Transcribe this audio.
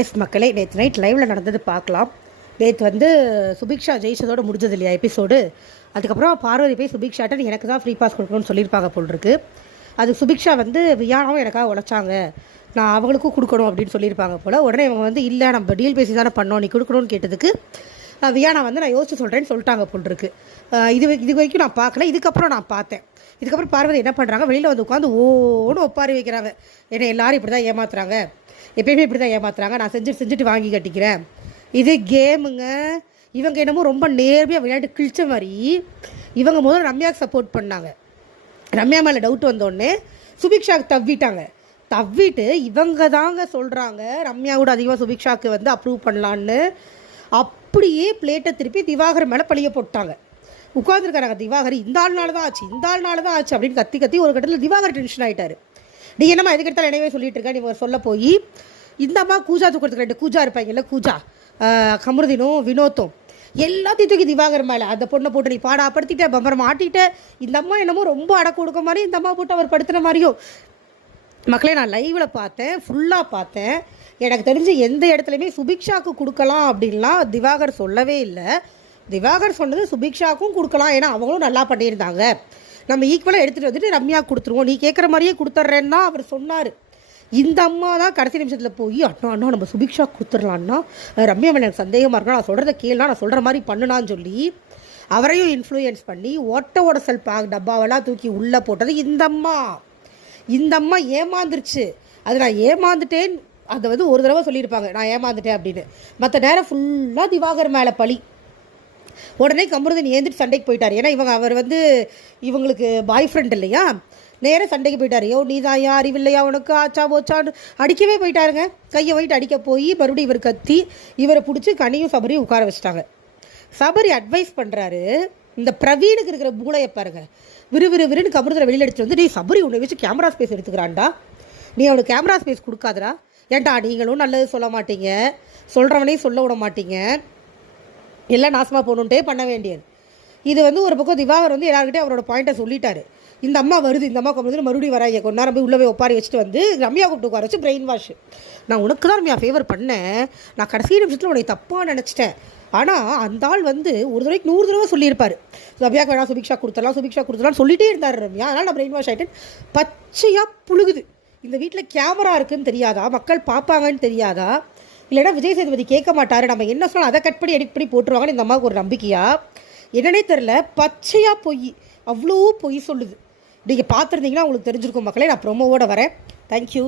S மக்களே, நேற்று night லைவில் நடந்தது பார்க்கலாம். நேற்று வந்து சுபிக்ஷா ஜெயிச்சதோடு முடிஞ்சது இல்லையா எபிசோடு. அதுக்கப்புறம் பார்வதி போய் சுபிக்ஷாட்ட எனக்கு தான் ஃப்ரீ பாஸ் கொடுக்கணும்னு சொல்லியிருப்பாங்க போல் இருக்கு. அது சுபிக்ஷா வந்து வியானாவும் எனக்காக உழைச்சாங்க, நான் அவங்களுக்கும் கொடுக்கணும் அப்படின்னு சொல்லியிருப்பாங்க போல். உடனே இவங்க வந்து இல்லை நம்ம டீல் பேசி தானே பண்ணோம், நீ கொடுக்கணும்னு கேட்டதுக்கு வியானா வந்து நான் யோசிச்சு சொல்கிறேன்னு சொல்லிட்டாங்க போல் இருக்கு. இது வரைக்கும் நான் பார்க்கல, இதுக்கப்புறம் நான் பார்த்தேன். இதுக்கப்புறம் பார்வதி என்ன பண்ணுறாங்க, வெளியில் வந்து உட்காந்து ஓன்னு ஒப்பாரி வைக்கிறாங்க. ஏன்னா எல்லாரும் இப்படி தான் ஏமாத்துறாங்க, எப்பயுமே இப்படி தான் ஏமாத்துறாங்க, நான் செஞ்சுட்டு வாங்கி கட்டிக்கிறேன், இது கேமுங்க. இவங்க என்னமோ ரொம்ப நேர்மையாக விளையாட்டு கிழிச்ச மாதிரி இவங்க முதல்ல ரம்யாவுக்கு சப்போர்ட் பண்ணாங்க. ரம்யா மேலே டவுட் வந்தோடனே சுபிக்ஷாவுக்கு தவ்விட்டு இவங்க தாங்க சொல்கிறாங்க ரம்யாவோட அதிகமாக சுபிக்ஷாவுக்கு வந்து அப்ரூவ் பண்ணலான்னு. அப்படியே பிளேட்டை திருப்பி திவாகர் மேலே பழிய போட்டாங்க. உட்காந்துருக்காங்க திவாகர், இந்த ஆள்னால தான் ஆச்சு அப்படின்னு கத்தி ஒரு கட்டத்தில் திவாகர் டென்ஷன் ஆகிட்டார். நீ என்னம்மா எதுக்கு எடுத்தாலும் என்னவே சொல்லிட்டு இருக்கேன், நீ சொல்ல போய் இந்த அம்மா கூஜா தூக்கிறதுக்கு 2 கூஜா இருப்பாங்கல்ல, கூஜா கமருதீனும் வினோத்தும் எல்லாத்தையும் தூக்கி திவாகர் மேலே அந்த பொண்ணை போட்டு நீ பாடாப்படுத்திட்ட, பம்பரம் ஆட்டிட்ட. இந்த அம்மா என்னமோ ரொம்ப அடக்க கொடுக்க மாதிரி இந்த அம்மா போட்டு அவர் படுத்துன மாதிரியும். மக்களே, நான் லைவில் பார்த்தேன், ஃபுல்லாக பார்த்தேன். எனக்கு தெரிஞ்சு எந்த இடத்துலையுமே சுபிக்ஷாவுக்கு கொடுக்கலாம் அப்படின்லாம் திவாகர் சொல்லவே இல்லை. திவாகர் சொன்னது சுபிக்ஷாவுக்கும் கொடுக்கலாம், ஏன்னா அவங்களும் நல்லா பண்ணியிருந்தாங்க, நம்ம ஈக்குவலாக எடுத்துகிட்டு வந்துட்டு ரம்யா கொடுத்துருவோம், நீ கேட்குற மாதிரியே கொடுத்துட்றேன்னா அவர் சொன்னார். இந்த அம்மா தான் கடைசி நிமிஷத்தில் போய் அண்ணா நம்ம சுபிக்ஷா கொடுத்துடலான்னா, ரம்யா மேலே எனக்கு சந்தேகமாக இருக்கா, நான் சொல்கிறத கேள்லாம், நான் சொல்கிற மாதிரி பண்ணுனான்னு சொல்லி அவரையும் இன்ஃப்ளூயன்ஸ் பண்ணி ஓட்ட செல் டப்பாவெல்லாம் தூக்கி உள்ளே போட்டது இந்த அம்மா ஏமாந்துருச்சு. அது நான் ஏமாந்துட்டேன், அதை வந்து ஒரு தடவை சொல்லியிருப்பாங்க நான் ஏமாந்துட்டேன் அப்படின்னு. மற்ற நேரம் ஃபுல்லாக திவாகர் மேலே பழி. உடனே கமருதீன் ஏந்துட்டு சண்டைக்கு போயிட்டார். ஏன்னா அவர் வந்து இவங்களுக்கு பாய் ஃப்ரெண்ட் இல்லையா, நேராக சண்டைக்கு போயிட்டார். நீ தான் யார், அறிவில்லையா உனக்கு, ஆச்சா போச்சான்னு அடிக்கவே போயிட்டாருங்க. கையை வைட்டு அடிக்க போய் மறுபடியும் இவர் கத்தி இவரை பிடிச்சி கனியும் சபரியும் உட்கார வச்சுட்டாங்க. சபரி அட்வைஸ் பண்ணுறாரு, இந்த பிரவீனுக்கு இருக்கிற மூளையை பாருங்க, விறுவிறுன்னு கமருதனை வெளியில் அடிச்சு வந்து, நீ சபரி உன்னை வச்சு கேமரா ஸ்பேஸ் எடுத்துக்கிறான்டா, நீ அவனுக்கு கேமரா ஸ்பேஸ் கொடுக்காதடா, ஏன்டா நீங்களும் நல்லது சொல்ல மாட்டீங்க, சொல்கிறவனையும் சொல்ல விட மாட்டீங்க, எல்லாம் நாசமாக போகணுன்ட்டே பண்ண வேண்டியது. இது வந்து ஒரு பக்கம் திவாகர் வந்து எல்லாருக்கிட்டே அவரோட பாயிண்ட்டை சொல்லிட்டாரு. இந்த அம்மா வருது, இந்த அம்மா வந்து மறுபடியும் வராங்க, கொஞ்ச நேரம் போய் உள்ளே போய் ஒப்பாரி வச்சுட்டு வந்து ரம்யா கூப்பிட்டு உட்கார வச்சு பிரெயின் வாஷ். நான் உனக்கு தான் ரம்யா ஃபேவர் பண்ணேன், நான் கடைசி நிமிஷத்தில் உனக்கு தப்பாக நினச்சிட்டேன். ஆனால் அந்த ஆள் வந்து ஒரு தடவைக்கு 100 தடவை சொல்லியிருப்பார், ரம்யாவுக்கு வேணா சுபிக்ஷா கொடுத்துடலாம் சொல்லிகிட்டே இருந்தார் ரம்யா. அதனால் நான் பிரெயின் வாஷ் ஆகிட்டேன். பச்சையாக புழுகுது. இந்த வீட்டில் கேமரா இருக்குதுன்னு தெரியாதா, மக்கள் பார்ப்பாங்கன்னு தெரியாதா, இல்லைனா விஜய் சேதுபதி கேட்க மாட்டார், நம்ம என்ன சொன்னால் அதை கட் பண்ணி எடிட் பண்ணி போட்டுருவாங்கன்னு இந்த அம்மாவுக்கு ஒரு நம்பிக்கையா என்னன்னே தெரில. பச்சையாக பொய், அவ்வளோ பொய் சொல்லுது. நீங்கள் பார்த்துருந்தீங்கன்னா உங்களுக்கு தெரிஞ்சிருக்கும் மக்களே. நான் ப்ரோமோவோட வரேன். தேங்க்யூ.